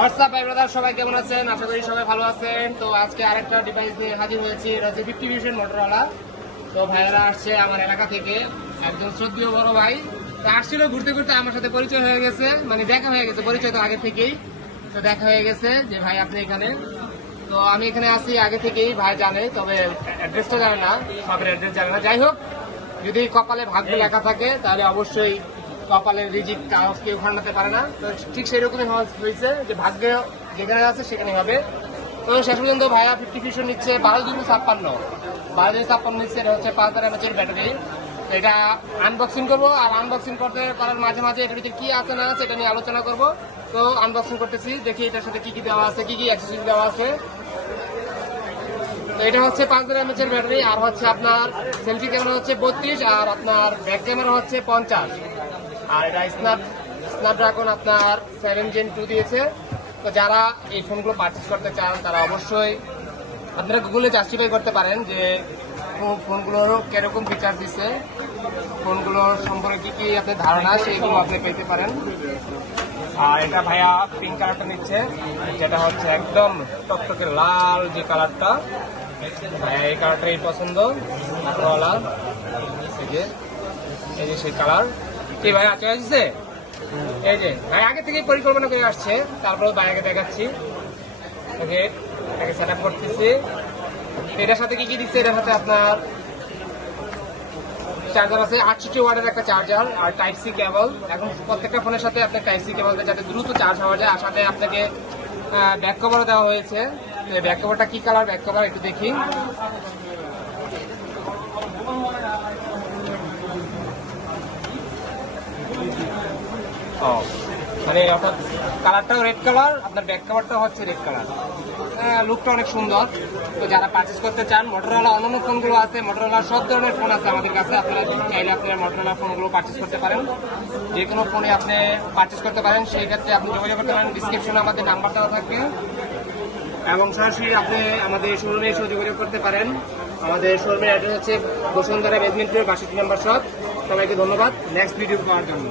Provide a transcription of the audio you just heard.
WhatsApp ভাই brother, সবাই কেমন আছেন? আশা করি সবাই ভালো আছেন। তো আজকে আরেকটা ডিভাইস নিয়ে হাজির হয়েছি। এটা হচ্ছে 50 ভিশন মোটরওয়ালা। তো ভাইয়েরা আসছে আমার এলাকা থেকে, একজন শ্রদ্ধেয় বড় ভাই। তো আসছিল ঘুরতে ঘুরতে, আমার সাথে পরিচয় হয়ে গেছে, মানে দেখা হয়ে গেছে, পরিচয় তো আগে থেকেই। তো দেখা হয়ে গেছে যে ভাই আপনি এখানে। তো আমি এখানে আসি আগে থেকেই, ভাই জানে, তবে অ্যাড্রেসটা জানে না, সবের অ্যাড্রেস জানে না। যাই হোক, যদি কপালে ভাগ্য লেখা থাকে তাহলে অবশ্যই কপালের রিজিক কেউ খান্ডাতে পারে না। তো ঠিক সেই রকমই হয়েছে যে ভাগ্য যেখানে আছে সেখানে হবে। তো শেষ পর্যন্ত ভাইয়া 50 ভিশন নিচ্ছে 12,256 নিচ্ছে। এটা হচ্ছে 5,000 mAh ব্যাটারি। তো এটা আনবক্সিং করবো, আর আনবক্সিং করার মাঝে মাঝে এটার ভিতরে কি আছে না আছে এটা নিয়ে আলোচনা করবো। তো আনবক্সিং করতেছি, দেখি এটার সাথে কি কি দেওয়া আছে, কি কি অ্যাক্সেসরিজ দেওয়া আছে। তো এটা হচ্ছে 5,000 mAh ব্যাটারি, আর হচ্ছে আপনার সেলফি ক্যামেরা হচ্ছে 32, আর আপনার ব্যাক ক্যামেরা হচ্ছে 50। আর এটা স্ন্যাপড্রাগন আপনার 7 Gen 2 দিয়েছে। তো যারা এই ফোনগুলো পারচেস করতে চান তারা অবশ্যই আপনারা গুগলে জাস্টিফাই করতে পারেন যে ফোনগুলোর কিরকম ফিচার দিচ্ছে, ফোনগুলোর সম্পর্কে কি কি আপনার ধারণা, সেইগুলো আপনি পেতে পারেন। আর এটা ভাইয়া পিঙ্ক কালারটা নিচ্ছে, যেটা হচ্ছে একদম টকটকে লাল যে কালারটা। ভাইয়া এই কালারটাই পছন্দ, মোটরওয়ালা। এই যে সেই কালার। কি ভাই আছে আসছে? এই যে ভাই আগে থেকে পরিকল্পনা করে আসছে, তারপরে ভাইয়াকে দেখাচ্ছি। ওকে, এটাকে সেট আপ করতেছি। এটার সাথে কি কি দিচ্ছে? এটার সাথে আপনার চার্জার আছে, 68 ওয়াটের একটা চার্জার, আর টাইপ সি কেবল। এখন প্রত্যেকটা ফোনের সাথে আপনার টাইপ সি কেবল দেয় যাতে দ্রুত চার্জ হওয়া যায়। আর সাথে আপনাকে ব্যাক কভারও দেওয়া হয়েছে। তো ব্যাক কভারটা কি কালার ব্যাক কভার একটু দেখি। ও, মানে অর্থাৎ কালারটাও রেড কালার, আপনার ব্যাক কাভারটাও হচ্ছে রেড কালার। লুকটা অনেক সুন্দর। তো যারা পারচেস করতে চান, মোটরওয়ালা অন্যান্য ফোনগুলো আছে, মোটরওয়ালার সব ধরনের ফোন আছে আমাদের কাছে। আপনারা চাইলে আপনারা মোটরওয়ালা ফোনগুলো পারচেস করতে পারেন, যে কোনো ফোনে আপনি পারচেস করতে পারেন। সেই ক্ষেত্রে আপনি যোগাযোগ করতে পারেন, ডিসক্রিপশনে আমাদের নাম্বার দেওয়া থাকবে, এবং সরাসরি আপনি আমাদের শোরুমে এসে যোগাযোগ করতে পারেন। আমাদের শোরুমের অ্যাড্রেস হচ্ছে বসুন্ধরা বেসমেন্টের 62 নম্বর শপ। সবাইকে ধন্যবাদ নেক্সট ভিডিও পাওয়ার জন্য।